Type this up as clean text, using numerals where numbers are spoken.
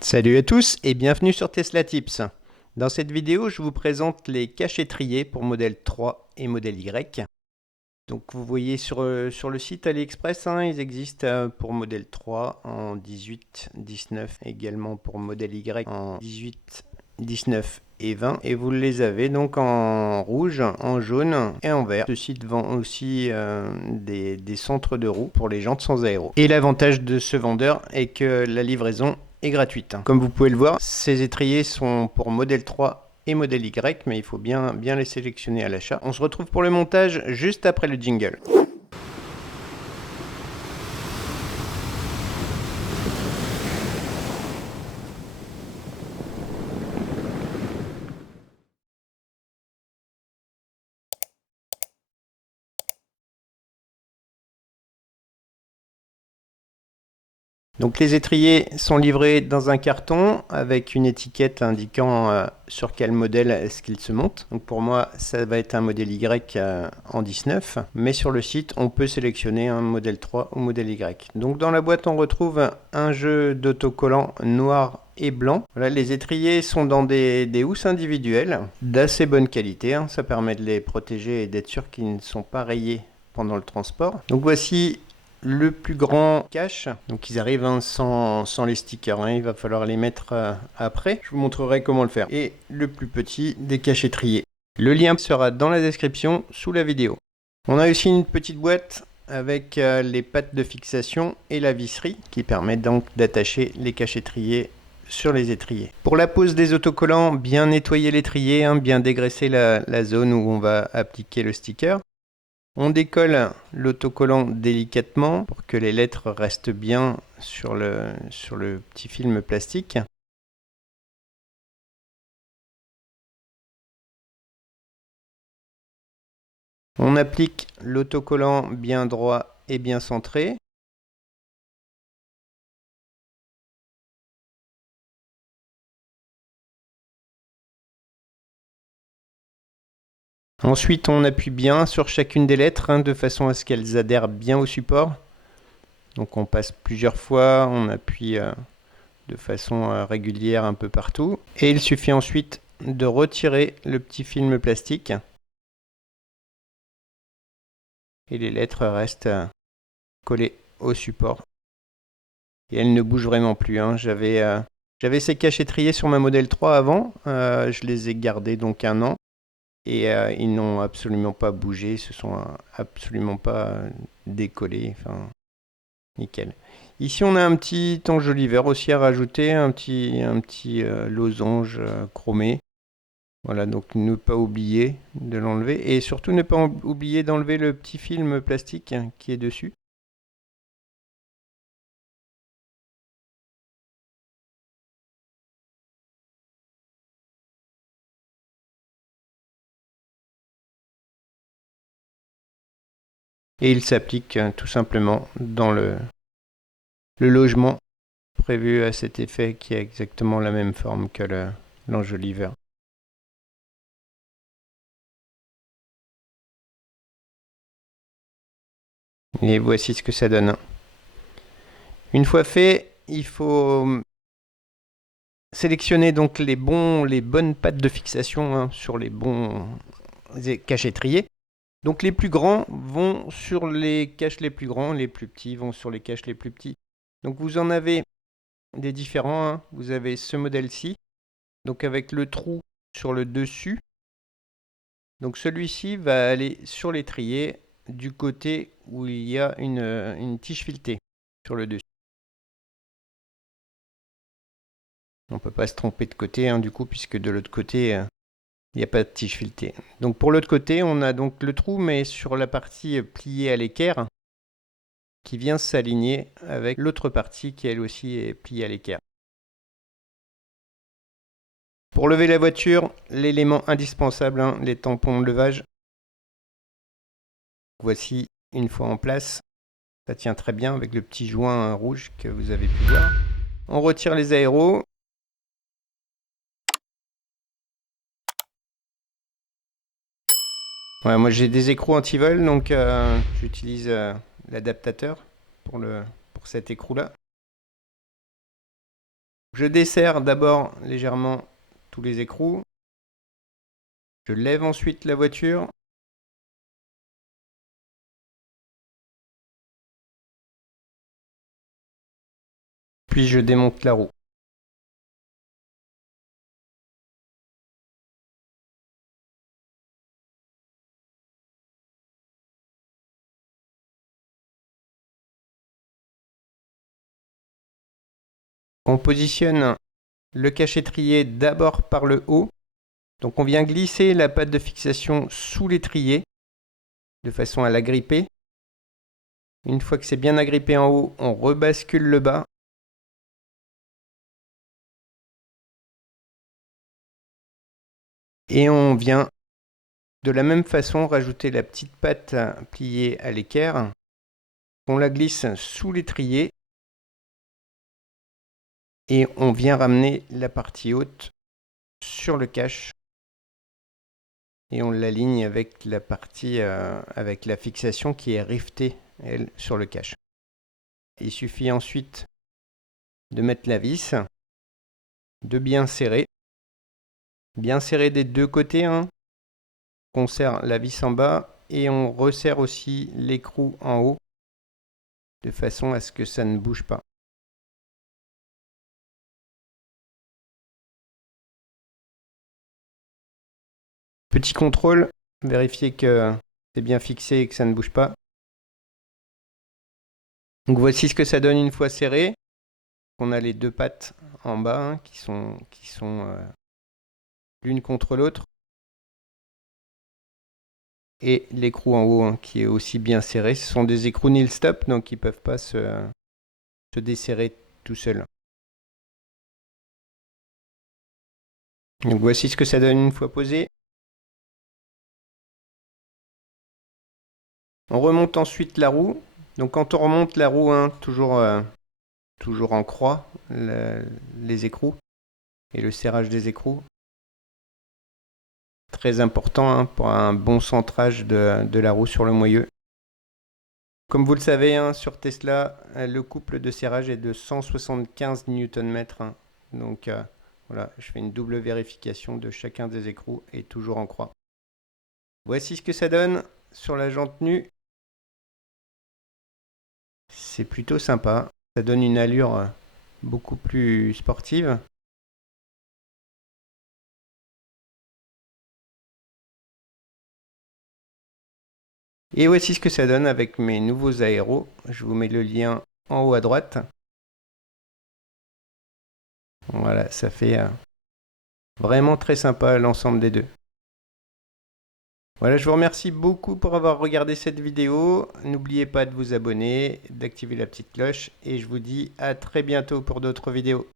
Salut à tous et bienvenue sur Tesla Tips. Dans cette vidéo, je vous présente les caches étriers pour modèle 3 et modèle Y. Donc vous voyez sur le site AliExpress, ils existent pour modèle 3 en 18, 19, également pour modèle Y en 18, 19 et 20. Et vous les avez donc en rouge, en jaune et en vert. Ce site vend aussi des centres de roues pour les jantes sans aéro. Et l'avantage de ce vendeur est que la livraison est gratuite. Comme vous pouvez le voir, ces étriers sont pour modèle 3 et modèle Y, mais il faut bien les sélectionner à l'achat. On se retrouve pour le montage juste après le jingle. Donc les étriers sont livrés dans un carton avec une étiquette indiquant sur quel modèle est-ce qu'ils se montent. Donc pour moi, ça va être un modèle Y en 19, mais sur le site, on peut sélectionner un modèle 3 ou modèle Y. Donc dans la boîte, on retrouve un jeu d'autocollants noir et blanc. Voilà, les étriers sont dans des housses individuelles d'assez bonne qualité. Ça permet de les protéger et d'être sûr qu'ils ne sont pas rayés pendant le transport. Donc voici le plus grand cache. Donc ils arrivent sans les stickers, il va falloir les mettre après. Je vous montrerai comment le faire. Et le plus petit des caches étriers. Le lien sera dans la description sous la vidéo. On a aussi une petite boîte avec les pattes de fixation et la visserie qui permettent donc d'attacher les caches étriers sur les étriers. Pour la pose des autocollants, bien nettoyer l'étrier, bien dégraisser la zone où on va appliquer le sticker. On décolle l'autocollant délicatement pour que les lettres restent bien sur le petit film plastique. On applique l'autocollant bien droit et bien centré. Ensuite, on appuie bien sur chacune des lettres de façon à ce qu'elles adhèrent bien au support. Donc on passe plusieurs fois, on appuie de façon régulière un peu partout. Et il suffit ensuite de retirer le petit film plastique. Et les lettres restent collées au support. Et elles ne bougent vraiment plus. J'avais ces caches étriers sur ma modèle 3 avant. Je les ai gardés donc un an. Et ils n'ont absolument pas bougé. Ils se sont absolument pas décollés. Enfin, nickel. Ici, on a un petit enjoliveur aussi à rajouter. Un petit losange chromé. Voilà, donc ne pas oublier de l'enlever. Et surtout ne pas oublier d'enlever le petit film plastique qui est dessus. Et il s'applique tout simplement dans le logement prévu à cet effet qui a exactement la même forme que l'enjoliveur. Et voici ce que ça donne. Une fois fait, il faut sélectionner donc les bonnes pattes de fixation sur les bons caches étriers. Donc les plus grands vont sur les caches les plus grands, les plus petits vont sur les caches les plus petits. Donc vous en avez des différents. Vous avez ce modèle-ci, donc avec le trou sur le dessus. Donc celui-ci va aller sur l'étrier du côté où il y a une tige filetée sur le dessus. On ne peut pas se tromper de côté du coup, puisque de l'autre côté, il n'y a pas de tige filetée. Donc pour l'autre côté, on a donc le trou, mais sur la partie pliée à l'équerre, qui vient s'aligner avec l'autre partie qui elle aussi est pliée à l'équerre. Pour lever la voiture, l'élément indispensable, les tampons de levage. Voici une fois en place. Ça tient très bien avec le petit joint rouge que vous avez pu voir. On retire les aéros. Ouais, moi j'ai des écrous anti-vol, donc j'utilise l'adaptateur pour cet écrou là. Je desserre d'abord légèrement tous les écrous. Je lève ensuite la voiture. Puis je démonte la roue. On positionne le cache-étrier d'abord par le haut. Donc on vient glisser la patte de fixation sous l'étrier de façon à l'agripper. Une fois que c'est bien agrippé en haut, on rebascule le bas. Et on vient de la même façon rajouter la petite patte pliée à l'équerre. On la glisse sous l'étrier. Et on vient ramener la partie haute sur le cache. Et on l'aligne avec la partie, avec la fixation qui est rivetée, elle, sur le cache. Il suffit ensuite de mettre la vis, de bien serrer des deux côtés. Hein. On serre la vis en bas et on resserre aussi l'écrou en haut, de façon à ce que ça ne bouge pas. Petit contrôle, vérifier que c'est bien fixé et que ça ne bouge pas. Donc voici ce que ça donne une fois serré. On a les deux pattes en bas hein, qui sont l'une contre l'autre. Et l'écrou en haut hein, qui est aussi bien serré. Ce sont des écrous nil stop, donc ils ne peuvent pas se desserrer tout seuls. Donc voici ce que ça donne une fois posé. On remonte ensuite la roue. Donc quand on remonte la roue, hein, toujours en croix, les écrous et le serrage des écrous. Très important hein, pour un bon centrage de la roue sur le moyeu. Comme vous le savez, hein, sur Tesla, le couple de serrage est de 175 Nm. Hein. Donc voilà, je fais une double vérification de chacun des écrous et toujours en croix. Voici ce que ça donne sur la jante nue. C'est plutôt sympa. Ça donne une allure beaucoup plus sportive. Et voici ce que ça donne avec mes nouveaux aéros. Je vous mets le lien en haut à droite. Voilà, ça fait vraiment très sympa l'ensemble des deux. Voilà, je vous remercie beaucoup pour avoir regardé cette vidéo. N'oubliez pas de vous abonner, d'activer la petite cloche et je vous dis à très bientôt pour d'autres vidéos.